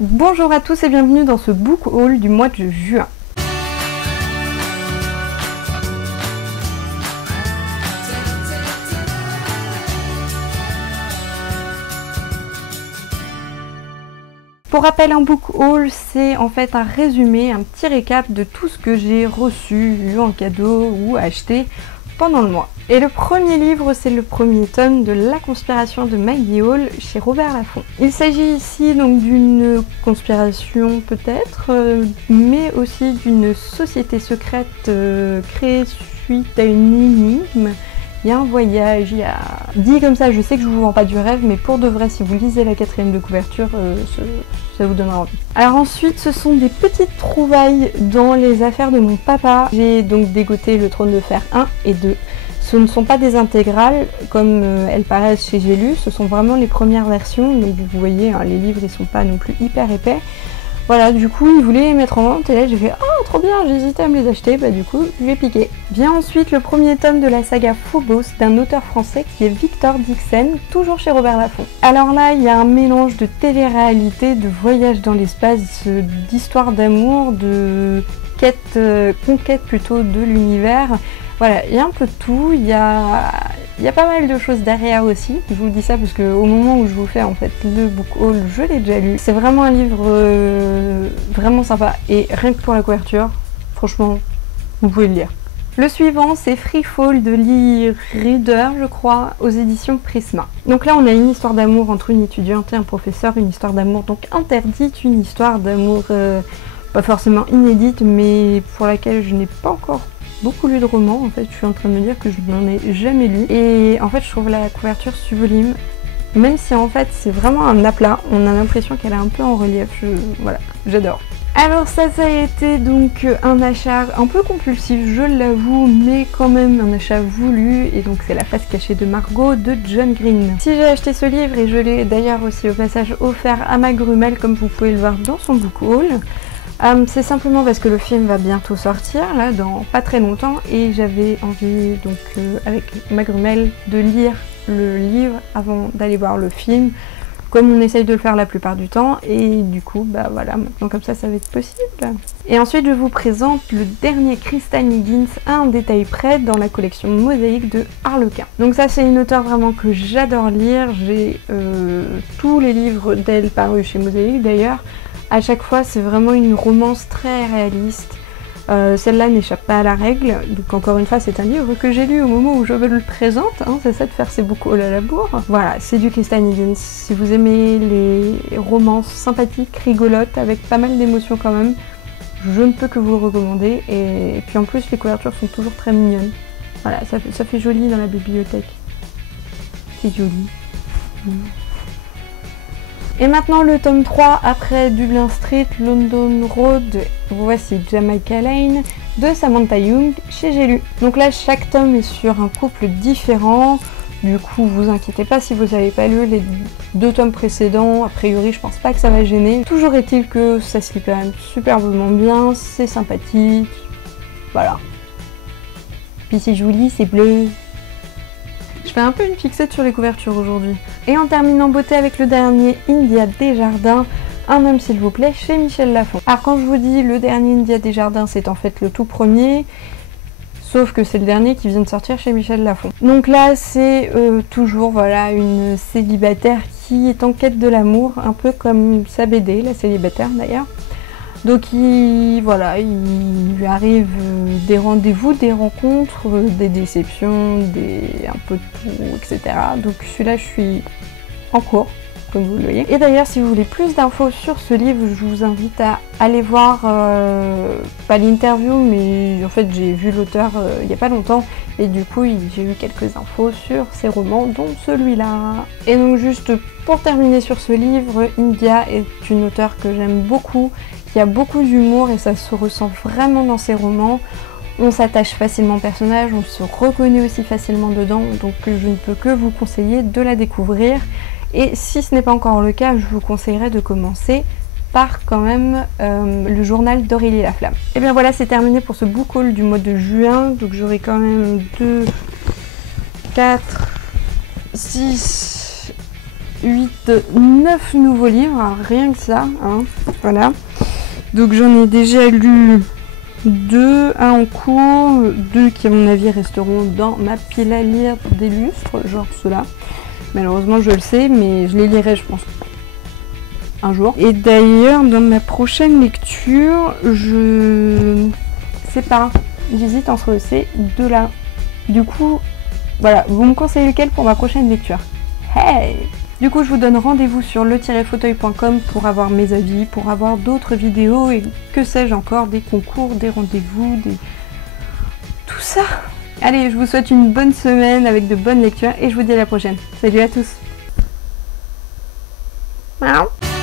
Bonjour à tous et bienvenue dans ce book haul du mois de juin. Pour rappel, un book haul, c'est en fait un résumé, un petit récap de tout ce que j'ai reçu, eu en cadeau ou acheté pendant le mois. Et le premier livre, c'est le premier tome de La conspiration de Maggie Hall chez Robert Laffont. Il s'agit ici donc d'une conspiration peut-être, mais aussi d'une société secrète créée suite à une énigme. Il y a un voyage, il y a... Dit comme ça, je sais que je vous vends pas du rêve, mais pour de vrai, si vous lisez la 4e de couverture, ça vous donnera envie. Alors ensuite, ce sont des petites trouvailles dans les affaires de mon papa. J'ai donc dégoté le Trône de Fer 1 et 2. Ce ne sont pas des intégrales comme elles paraissent chez J'ai lu, ce sont vraiment les premières versions, donc vous voyez, hein, les livres ils sont pas non plus hyper épais. Voilà, du coup, ils voulaient les mettre en vente et là j'ai fait « Oh, trop bien !» J'hésitais à me les acheter, bah du coup, je vais piquer. Vient ensuite le premier tome de la saga Phobos d'un auteur français qui est Victor Dixen, toujours chez Robert Laffont. Alors là, il y a un mélange de télé-réalité, de voyage dans l'espace, d'histoire d'amour, de conquête plutôt de l'univers. Voilà, il y a un peu de tout, il y a pas mal de choses derrière aussi. Je vous dis ça parce qu'au moment où je vous fais en fait le book haul, je l'ai déjà lu. C'est vraiment un livre vraiment sympa et rien que pour la couverture, franchement, vous pouvez le lire. Le suivant, c'est Free Fall de Lee Reader, je crois, aux éditions Prisma. Donc là, on a une histoire d'amour entre une étudiante et un professeur, une histoire d'amour donc interdite, une histoire d'amour pas forcément inédite, mais pour laquelle je n'ai pas encore beaucoup lu de romans. En fait, je suis en train de me dire que je n'en ai jamais lu. Et en fait, je trouve la couverture sublime. Même si en fait, c'est vraiment un aplat. On a l'impression qu'elle est un peu en relief. Voilà, j'adore. Alors ça a été donc un achat un peu compulsif, je l'avoue, mais quand même un achat voulu. Et donc c'est La face cachée de Margot de John Green. Si j'ai acheté ce livre, et je l'ai d'ailleurs aussi au passage offert à ma grumelle, comme vous pouvez le voir dans son book haul, c'est simplement parce que le film va bientôt sortir, là, dans pas très longtemps, et j'avais envie, donc, avec ma grumelle, de lire le livre avant d'aller voir le film, comme on essaye de le faire la plupart du temps, et du coup, bah voilà, maintenant comme ça va être possible. Et ensuite, je vous présente le dernier Kristen Higgins à un détail près dans la collection Mosaïque de Harlequin. Donc ça, c'est une auteure vraiment que j'adore lire, j'ai tous les livres d'elle parus chez Mosaïque d'ailleurs. À chaque fois, c'est vraiment une romance très réaliste. Celle-là n'échappe pas à la règle. Donc encore une fois, c'est un livre que j'ai lu au moment où je le présente. Hein, c'est ça de faire ses book haul à la bourre. Voilà, c'est du Kristen Higgins. Si vous aimez les romances sympathiques, rigolotes, avec pas mal d'émotions quand même, je ne peux que vous le recommander. Et puis en plus, les couvertures sont toujours très mignonnes. Voilà, ça fait joli dans la bibliothèque. C'est joli. Et maintenant le tome 3, après Dublin Street, London Road, voici Jamaica Lane de Samantha Young chez J'ai lu. Donc là chaque tome est sur un couple différent, du coup vous inquiétez pas si vous n'avez pas lu les 2 tomes précédents, a priori je pense pas que ça va gêner. Toujours est-il que ça se lit quand même superbement bien, c'est sympathique, voilà. Puis c'est joli, c'est bleu. Je fais un peu une fixette sur les couvertures aujourd'hui. Et on termine en beauté avec le dernier India Desjardins, Un homme s'il vous plaît, chez Michel Laffont. Alors quand je vous dis le dernier India Desjardins, c'est en fait le tout premier, sauf que c'est le dernier qui vient de sortir chez Michel Laffont. Donc là c'est toujours voilà, une célibataire qui est en quête de l'amour, un peu comme sa BD, la célibataire d'ailleurs. Donc il lui arrive des rendez-vous, des rencontres, des déceptions, un peu de tout, etc. Donc celui-là, je suis en cours, comme vous le voyez. Et d'ailleurs, si vous voulez plus d'infos sur ce livre, je vous invite à aller voir, pas l'interview, mais en fait j'ai vu l'auteur il n'y a pas longtemps, et du coup j'ai eu quelques infos sur ses romans, dont celui-là. Et donc juste pour terminer sur ce livre, India est une auteure que j'aime beaucoup, qui a beaucoup d'humour et ça se ressent vraiment dans ses romans. On s'attache facilement au personnage, on se reconnaît aussi facilement dedans, donc je ne peux que vous conseiller de la découvrir. Et si ce n'est pas encore le cas, je vous conseillerais de commencer par quand même le journal d'Aurélie Laflamme. Et bien voilà, c'est terminé pour ce book haul du mois de juin, donc j'aurai quand même 2, 4, 6, 9 nouveaux livres, alors rien que ça, hein, voilà. Donc j'en ai déjà lu 2, un en cours, 2 qui à mon avis resteront dans ma pile à lire des lustres, genre ceux-là. Malheureusement je le sais, mais je les lirai je pense un jour. Et d'ailleurs dans ma prochaine lecture, je sais pas, j'hésite entre ces deux-là. Du coup, voilà, vous me conseillez lequel pour ma prochaine lecture? Hey! Du coup, je vous donne rendez-vous sur le-fauteuil.com pour avoir mes avis, pour avoir d'autres vidéos et que sais-je encore, des concours, des rendez-vous, tout ça. Allez, je vous souhaite une bonne semaine avec de bonnes lectures et je vous dis à la prochaine. Salut à tous. Miaou.